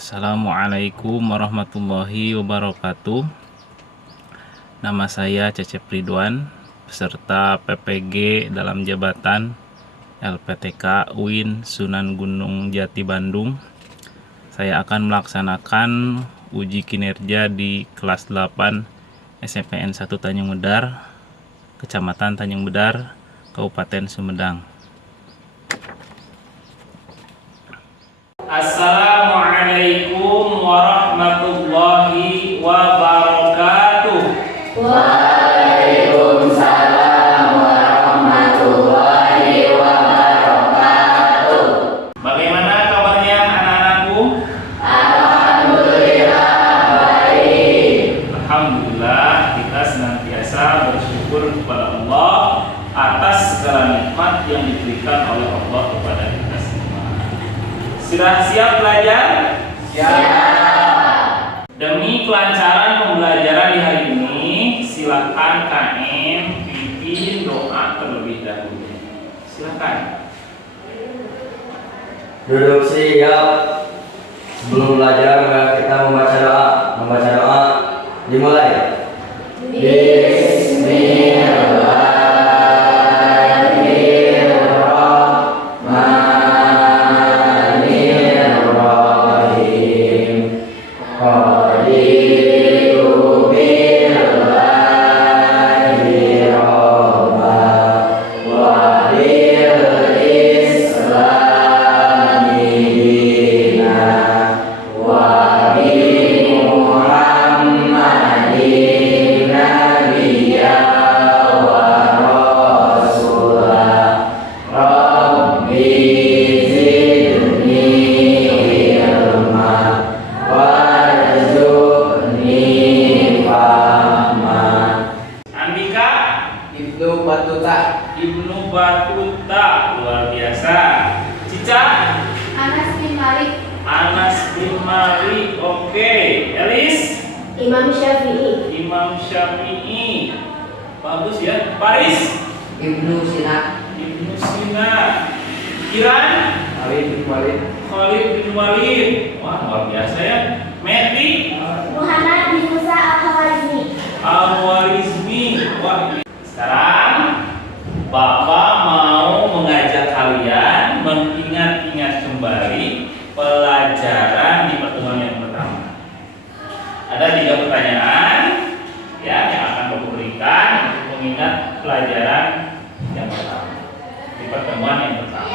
Assalamualaikum warahmatullahi wabarakatuh. Nama saya Cecep Ridwan, peserta PPG dalam jabatan LPTK UIN Sunan Gunung Jati Bandung. Saya akan melaksanakan uji kinerja di kelas 8 SMPN 1 Tanjung Medar, Kecamatan Tanjung Medar, Kabupaten Sumedang. Assalamualaikum warahmatullahi wabarakatuh. Waalaikumsalam warahmatullahi wabarakatuh. Bagaimana kabarnya anak-anakku? Alhamdulillah baik. Alhamdulillah, kita senantiasa bersyukur kepada Allah atas segala nikmat yang diberikan oleh Allah kepada kita semua. Sudah siap belajar? Siap. Demi kelancaran pembelajaran di hari ini, silakan KM pimpin doa terlebih dahulu. Silakan. Duduk siap. Sebelum belajar kita membaca doa. Dimulai. Bismillahirrahmanirrahim. Raditu billahi robba wa bil islami dina wa bi Muhammadin nabiyya wa rasulah. Rabbi zidni ilma warzuqni fahma. Andika Ibnu Batuta. Ibnu Batuta, luar biasa. Cica Anas bin Malik. Anas bin Malik. Oke. Elis Imam Syafi'i. Imam Syafi'i. Bagus ya. Paris Ibnu Sina. Ibnu Sina. Kiran Khalid bin Walid. Khalid bin Walid. Wah, luar biasa ya. Mehdi Muhammad bin Musa Al-Khawarizmi. Al-Warizmi. Wah, ini. Sekarang Bapak mau mengajak kalian mengingat-ingat kembali pelajaran di pertemuan yang pertama. Ada 3 pertanyaan ya yang akan Bapak berikan untuk mengingat pelajaran yang pertama di pertemuan yang pertama.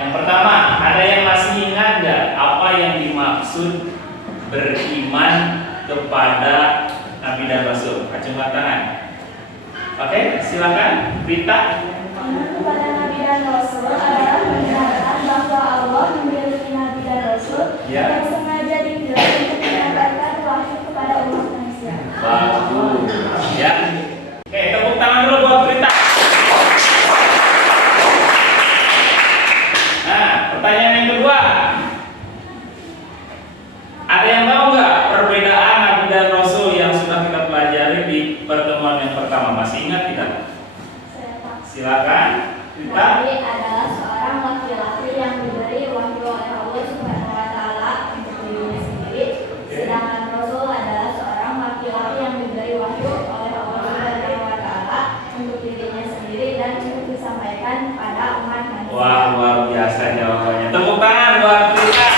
Yang pertama, ada yang masih ingat nggak apa yang dimaksud beriman kepada Nabi dan Rasul? Acungkan tangan. Oke, silakan Rita. Iman kepada Nabi dan Rasul adalah membenarkan bahwa Allah memiliki Nabi dan Rasul Ya. yang sengaja dipilih untuk menyampaikan wahyu kepada umat manusia. Bagus. Ya. Oke, tepuk tangan dulu buat Rita. Nah, pertanyaan yang kedua. Ada yang tahu nggak perbedaan Nabi dan Rasul yang sudah kita pelajari di pertemuan yang pertama? Masih ingat tidak? Saya Pak. Silakan, Rita. Nabi adalah seorang laki-laki yang diberi wahyu oleh Allah Subhanahu wa taala untuk dirinya sendiri. Sedangkan Rasul adalah seorang laki-laki yang diberi wahyu oleh Allah Subhanahu wa taala untuk dirinya sendiri dan untuk disampaikan pada umat manusia. Wah, luar biasa jawabannya. Tepuk tangan buat Rita.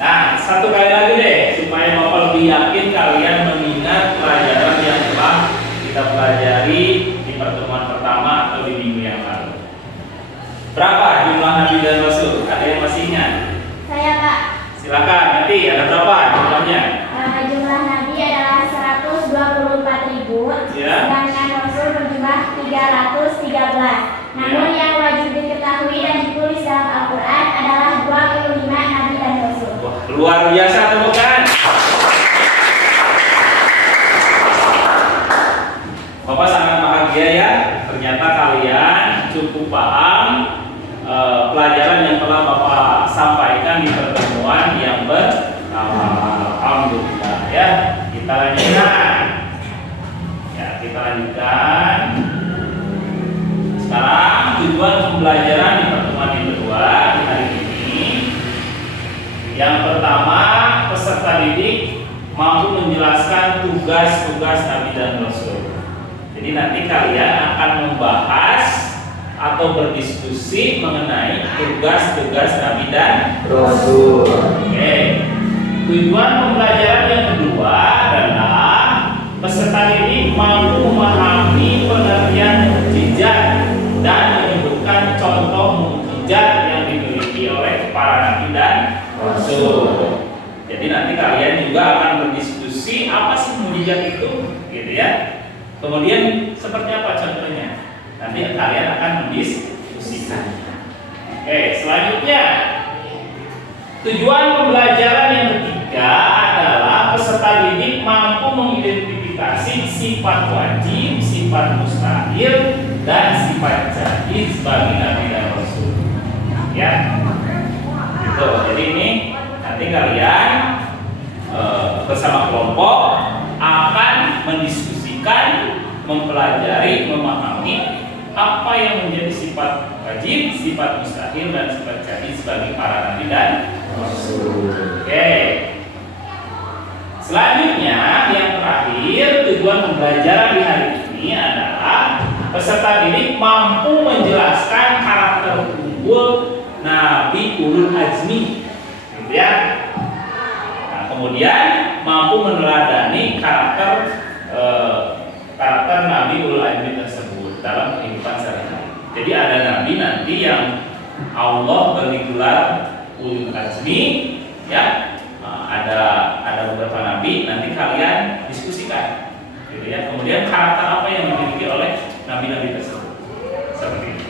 Nah, satu kali lagi deh supaya Bapak lebih yakin kalian mengingat pelajaran yang telah kita pelajari di pertemuan pertama atau di minggu yang lalu. Berapa jumlah Nabi dan Rasul? Ada yang masih ingat? Saya Pak. Silakan, nanti ada berapa jumlahnya? Jumlah Nabi adalah 124.000, Ya. sedangkan Rasul berjumlah 313. Namun yang wajib diketahui dan ditulis dalam Al-Quran adalah 25 Nabi dan Rasul. Wah, luar biasa temukan. Bapak sangat bahagia ya, ternyata kalian cukup paham pelajaran yang telah Bapak sampaikan di pertemuan yang pertama. Alhamdulillah ya. Kita lanjutkan. Ya, kita lanjutkan. Sekarang tujuan pembelajaran di pertemuan ini kalian akan membahas atau berdiskusi mengenai tugas-tugas Nabi dan Rasul. Oke. Tujuan pembelajaran yang kedua adalah peserta didik mampu memahami pengertian mukjizat dan menyebutkan contoh mukjizat yang dimiliki oleh para nabi dan rasul. Jadi nanti kalian juga akan berdiskusi apa sih mukjizat itu, gitu ya. Kemudian seperti apa contohnya? Nanti kalian akan mendiskusikan. Oke, selanjutnya tujuan pembelajaran yang ketiga adalah peserta didik mampu mengidentifikasi sifat wajib, sifat mustahil, dan sifat jaiz bagi nabi dan rasul. Ya, gitu. Jadi ini nanti kalian bersama kelompok akan mendiskusikan, mempelajari, memahami apa yang menjadi sifat wajib, sifat mustahil, dan sifat jaiz bagi para nabi dan rasul. Oke. Selanjutnya yang terakhir, tujuan pembelajaran di hari ini adalah peserta didik mampu menjelaskan karakter unggul nabi ulul azmi, gitu ya. Nah, kemudian mampu meneladani karakter nabi ulul azmi tersebut dalam kehidupan sehari-hari. Jadi ada nabi nanti yang Allah beri gelar ulul azmi, ya. Ada beberapa nabi, nanti kalian diskusikan, gitu ya. Kemudian karakter apa yang dimiliki oleh nabi-nabi tersebut, seperti itu.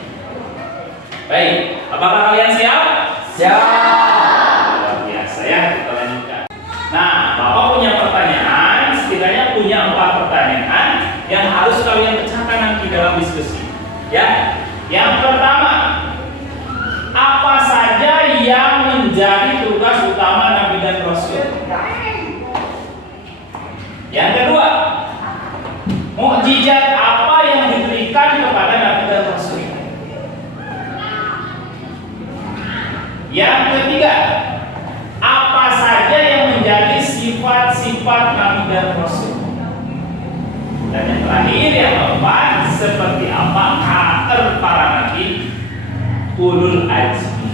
Baik, apakah kalian siap? Siap. Luar biasa ya, kita lanjutkan. Nah, Bapak punya pertanyaan, setidaknya punya 4 pertanyaan yang harus kalian pecahkan nanti dalam diskusi. Ya, yang pertama, apa saja yang menjadi tugas utama nabi dan rasul? Yang kedua, mukjizat apa yang diberikan kepada nabi dan rasul? Yang ketiga, apa saja yang menjadi sifat-sifat nabi dan rasul? Dan yang terakhir, yang keempat, seperti apa karakter para nabi ulul azmi?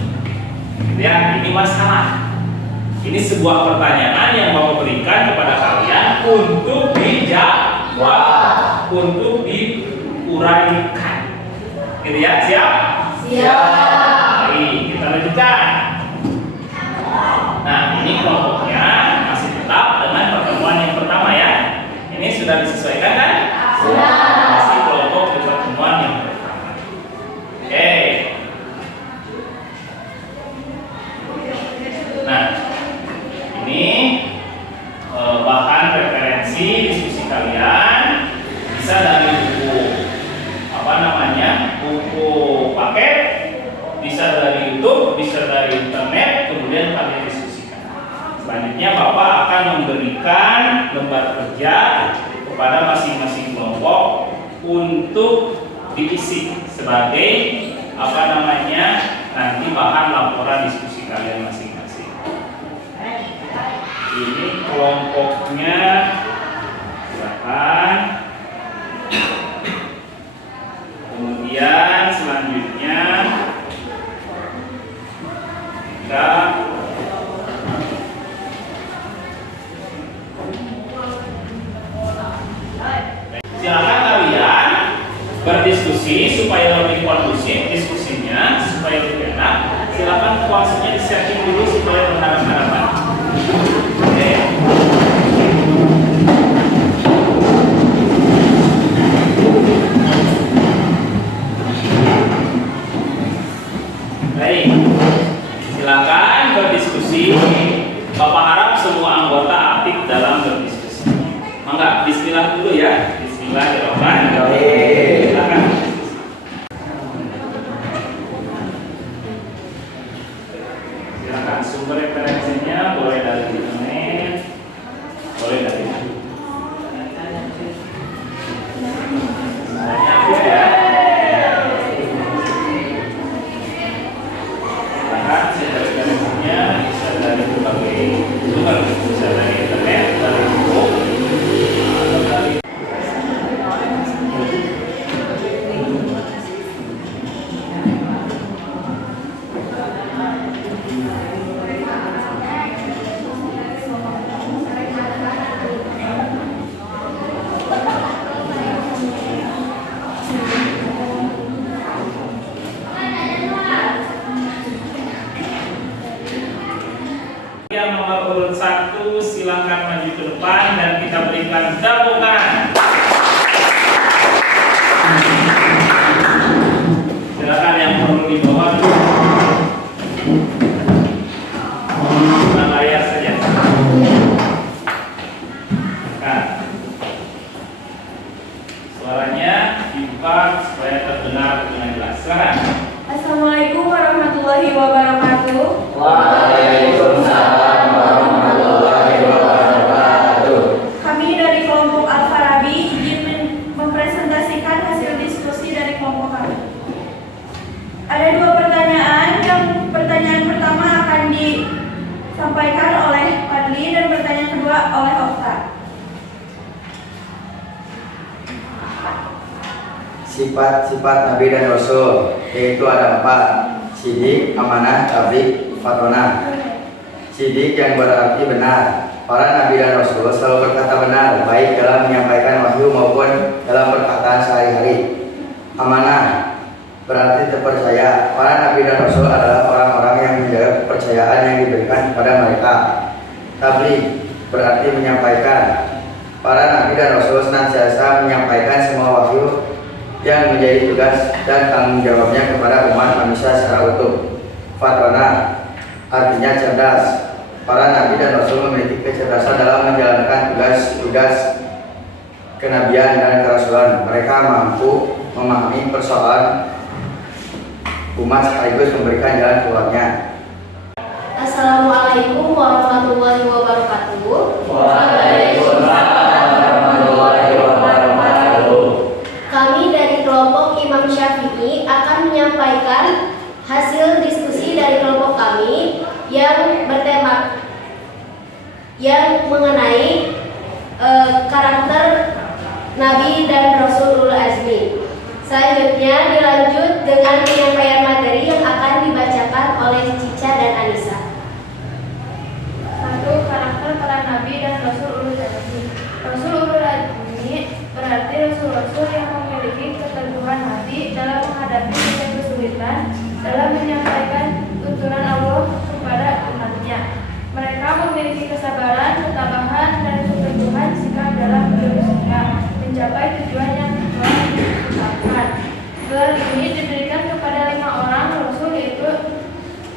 Ya, ini masalah. Ini sebuah pertanyaan yang mau berikan kepada kalian untuk dijawab, untuk diuraikan. Gitu ya, siap? Siap. Baik, kita lanjutkan. Nah, ini kelompoknya masih tetap dengan pertemuan yang pertama ya. Ini sudah disesuaikan kan? Sudah. Masih kelompok di pertemuan yang pertama. Oke. Nah, ini bahan referensi diskusi kalian bisa dari buku buku paket, bisa dari YouTube, bisa dari internet, kemudian kalian diskusikan. Selanjutnya Bapak akan memberikan lembar kerja kepada masing-masing kelompok untuk diisi sebagai nanti bahan laporan diskusi kalian masing-masing. Ini kelompoknya, silakan. Kemudian selanjutnya kita silakan kalian berdiskusi supaya lebih kondusif diskusinya, supaya lebih enak. Silakan kuasanya di-setting dulu supaya berharap-harapan. Oke. Baik, silakan berdiskusi. Bapak harap semua anggota aktif dalam berdiskusi. Mangga, bismillah dulu ya. Bismillahirrahmanirrahim. Silakan. Silakan sumber referensinya boleh dari internet, boleh dari aktif ya. Bisa dari berbagai sumber, bisa dari internet, dari buku, atau dari warahmatullahi wabarakatuh. Waalaikumsalam warahmatullahi wabarakatuh. Kami dari kelompok Al-Farabi izin mempresentasikan hasil diskusi dari kelompok kami. Ada dua pertanyaan. Yang pertanyaan pertama akan disampaikan oleh Fadli dan pertanyaan kedua oleh Okta. Sifat-sifat Nabi dan Rasul yaitu ada 4: sidik, amanah, tabligh, fatona. Sidik yang berarti benar. Para Nabi dan Rasul selalu berkata benar, baik dalam menyampaikan wahyu maupun dalam perkataan sehari-hari. Amanah berarti terpercaya. Para Nabi dan Rasul adalah orang-orang yang menjaga kepercayaan yang diberikan kepada mereka. Tabligh berarti menyampaikan. Para Nabi dan Rasul senantiasa menyampaikan semua wahyu yang menjadi tugas dan tanggung jawabnya kepada umat manusia secara utuh. Fatona artinya cerdas. Para Nabi dan Rasul memiliki kecerdasan dalam menjalankan tugas-tugas kenabian dan kerasulan. Mereka mampu memahami persoalan umat sekaligus memberikan jalan keluarnya. Assalamualaikum warahmatullahi wabarakatuh. Waalaikumsalam warahmatullahi wabarakatuh. Kami dari kelompok Imam Syafi'i akan menyampaikan hasil diskusi dari kelompok kami yang bertema yang mengenai karakter Nabi dan Rasul Ulul Azmi. Selanjutnya dilanjut dengan penyampaian materi yang akan dibacakan oleh Cica dan Anissa. 1. Karakter para Nabi dan Rasul Ulul Azmi. Rasul Ulul Azmi berarti Rasul-Rasul yang memiliki keteguhan hati dalam menghadapi setiap kesulitan dalam menyampaikan tuntunan Allah kepada umatnya. Mereka memiliki kesabaran, ketabahan, dan keteguhan sikap dalam berusaha mencapai tujuan yang telah ditetapkan. Gelar ini diberikan kepada 5 orang Rasul, yaitu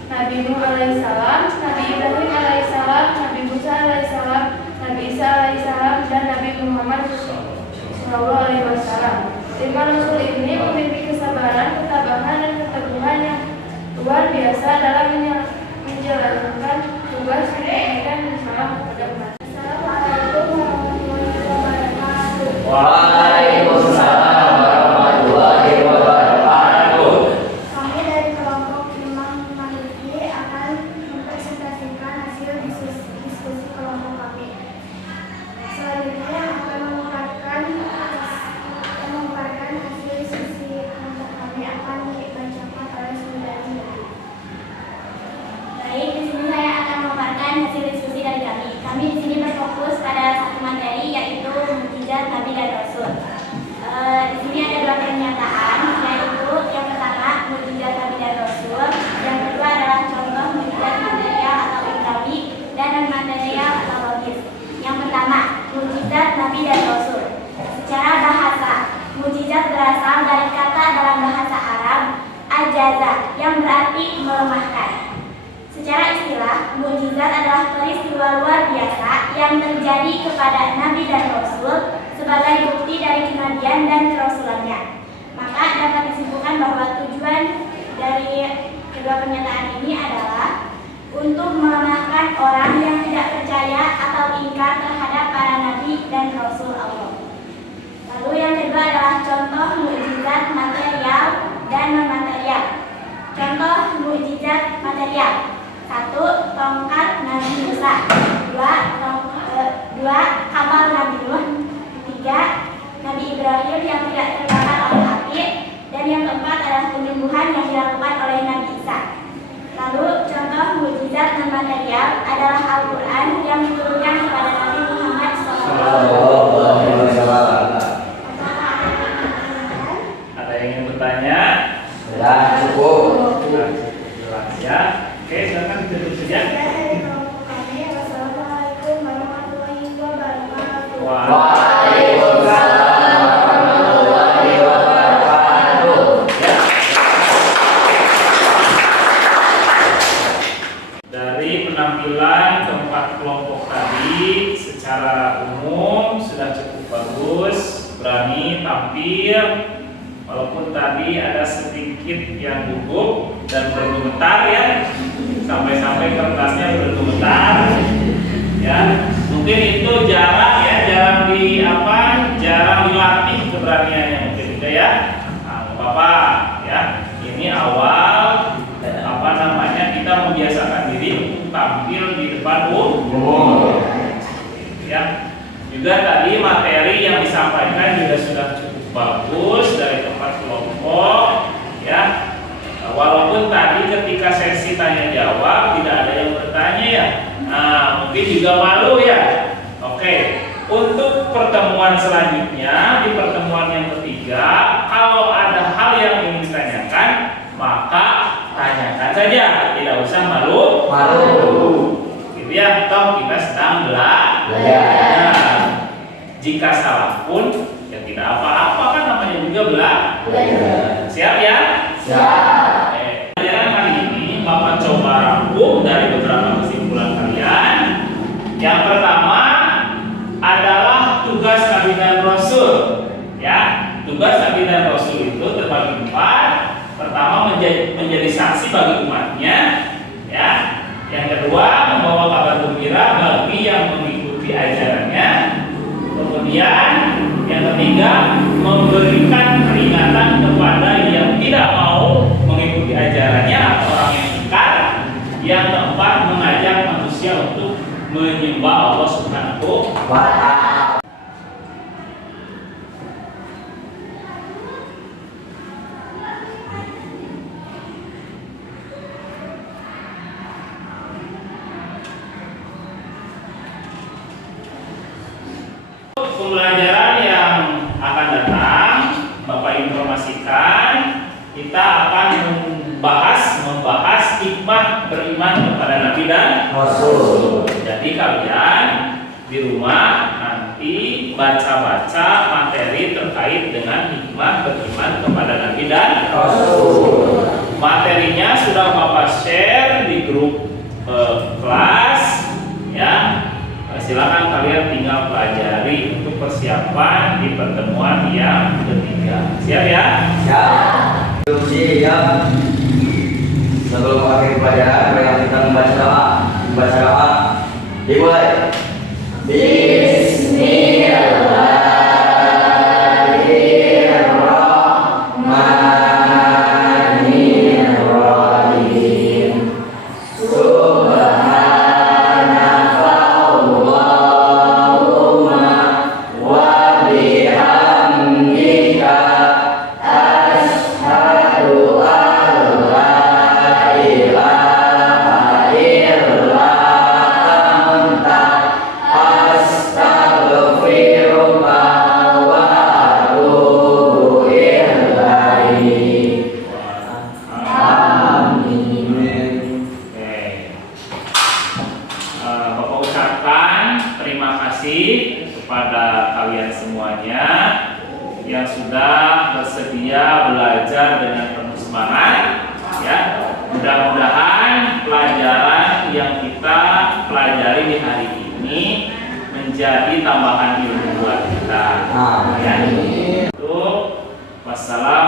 Nabi Nuh alaihissalam, Nabi Ibrahim alaihissalam, Nabi Musa alaihissalam, Nabi Isa alaihissalam, dan Nabi Muhammad sallallahu alaihi wasallam. 5 Rasul ini memiliki kesabaran, ketabahan, dan keteguhan yang luar biasa dalam menjalankan tugas pendidikan Islam kepada umat. Assalamualaikum warahmatullahi wabarakatuh. Waalaikumsalam warahmatullahi wabarakatuh. Kami dari kelompok Imam Maliki akan mempresentasikan hasil diskusi kelompok kami. Selanjutnya akan memaparkan hasil diskusi kelompok kami akan dibacakan oleh saudari. Baik, di sini saya akan memaparkan hasil diskusi dari kami. Kami di sini berfokus pada satu materi, yaitu mukjizat Nabi dan Rasul. Di sini ada 2 pernyataan, yaitu yang pertama mukjizat Nabi dan Rasul, yang kedua adalah contoh mukjizat material atau ikrami dan non material atau logis. Yang pertama, mukjizat Nabi dan Rasul. Secara bahasa, mukjizat berasal dari kata dalam bahasa Arab ajaza, yang berarti melemahkan. Secara istilah, mukjizat adalah peristiwa luar biasa yang terjadi kepada Nabi dan Rasul sebagai bukti dari kenabian dan kerasulannya. Maka dapat disimpulkan bahwa tujuan dari kedua pernyataan ini adalah untuk melemahkan orang yang tidak percaya atau ingkar terhadap para Nabi dan Rasul Allah. Lalu yang kedua adalah contoh mukjizat material dan non-material. Contoh mukjizat material: 1. Tongkat Nabi Musa. 2. Kapal Nabi Nuh. 3. Nabi Ibrahim yang tidak terbakar oleh api. Dan yang keempat adalah penyembuhan yang dilakukan oleh Nabi Isa. Lalu contoh mukjizat non-material adalah Al-Quran yang diturunkan kepada Nabi Muhammad SAW. Ada yang ingin bertanya? Sudah cukup. Jelas ya. Oke, silakan ditutup saja. Wassalamualaikum warahmatullahi wabarakatuh. Waalaikumsalam warahmatullahi wabarakatuh. Dari penampilan keempat kelompok tadi secara umum sudah cukup bagus, berani tampil, Walaupun tadi ada sedikit yang gugup dan bergemetar ya, sampai-sampai kertasnya bergemetar ya. Mungkin itu jarang ya, jarang dilatih keberaniannya mungkin juga ya. Nah, apa ya, ini awal kita membiasakan diri untuk tampil di depan umum ya. Juga tadi materi yang disampaikan juga sudah cukup bagus dari tempat kelompok ya. Walaupun tadi ketika sesi tanya jawab tidak ada yang bertanya ya. Nah, mungkin juga malu ya. Oke, untuk pertemuan selanjutnya, di pertemuan yang ketiga, kalau ada hal yang ingin ditanyakan, maka tanyakan saja, tidak usah malu. Gitu ya, toh kita sedang belajar. Jika salah pun ya tidak apa-apa, kan namanya juga belajar. Siap ya? Siap. Pelajaran kali ini Bapak coba rangkum dari beberapa kesimpulan kalian. Yang pertama adalah tugas Nabi dan Rasul. Ya, tugas Nabi dan Rasul itu terbagi 4. Pertama, menjadi saksi bagi umatnya, ya. Yang kedua, membawa kabar gembira bagi yang mengikuti ajarannya. Kemudian yang ketiga, memberikan peringatan kepada yang tidak mau mengikuti ajarannya atau orang yang ingkar. Yang keempat, mengajak manusia untuk menyembah Allah Subhanahu wa Ta'ala. Pembelajaran yang akan datang, Bapak informasikan, kita akan membahas hikmah beriman kepada Nabi dan Rasul. Jadi kalian di rumah nanti baca-baca materi terkait dengan hikmah beriman kepada Nabi dan Rasul. Materinya sudah Bapak share di grup kelas, ya. Silakan kalian tinggal pelajari untuk persiapan di pertemuan yang ketiga. Siap ya? Siap. Sebelum akhir pelajaran, mari kita membaca doa. Dimulai. Bismillahirrahmanirrahim. kepada kalian semuanya yang sudah bersedia belajar dengan penuh semangat, ya. Mudah-mudahan pelajaran yang kita pelajari di hari ini menjadi tambahan ilmu buat kita. Ya. Itu wassalam.